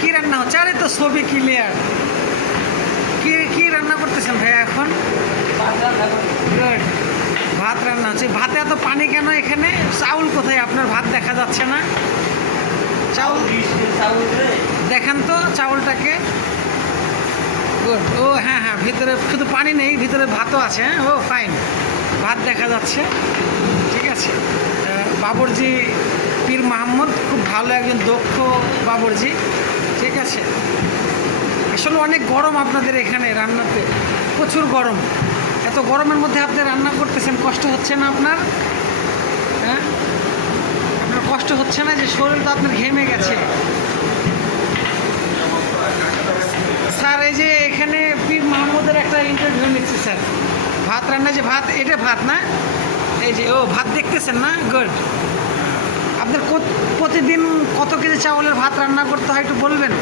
কি রান্না হচ্ছে? আরে তো ছবি ক্লিয়ার। কি কি রান্না করতেছেন ভাইয়া এখন? গুড। ভাত রান্না হচ্ছে। ভাতে এত পানি কেন এখানে? চাউল কোথায় আপনার? ভাত দেখা যাচ্ছে না। চাউল দেখান তো চাউলটাকে। গুড। ও হ্যাঁ হ্যাঁ, ভিতরে শুধু পানি নেই, ভিতরে ভাতও আছে। হ্যাঁ, ও ফাইন, ভাত দেখা যাচ্ছে। ঠিক আছে। বাবরজি পীর মাহমুদ খুব ভালো একজন দক্ষ বাবরজি। ঠিক আছে। আসলে অনেক গরম আপনাদের এখানে রান্নাতে, প্রচুর গরম। এত গরমের মধ্যে আপনি রান্না করতেছেন, কষ্ট হচ্ছে না আপনার? হ্যাঁ, আপনার কষ্ট হচ্ছে না? যে শরীর তো আপনার ঘেমে গেছে। স্যার এই যে এখানে পীর মাহমুদের একটা ইন্টারভিউ নিচ্ছি স্যার। ভাত রান্না, যে ভাত, এটা ভাত না? এই যে ও ভাত দেখতেছেন না? গুড। আপনার প্রতিদিন কত কেজি চাউলের ভাত রান্না করতে হয় একটু বলবেন?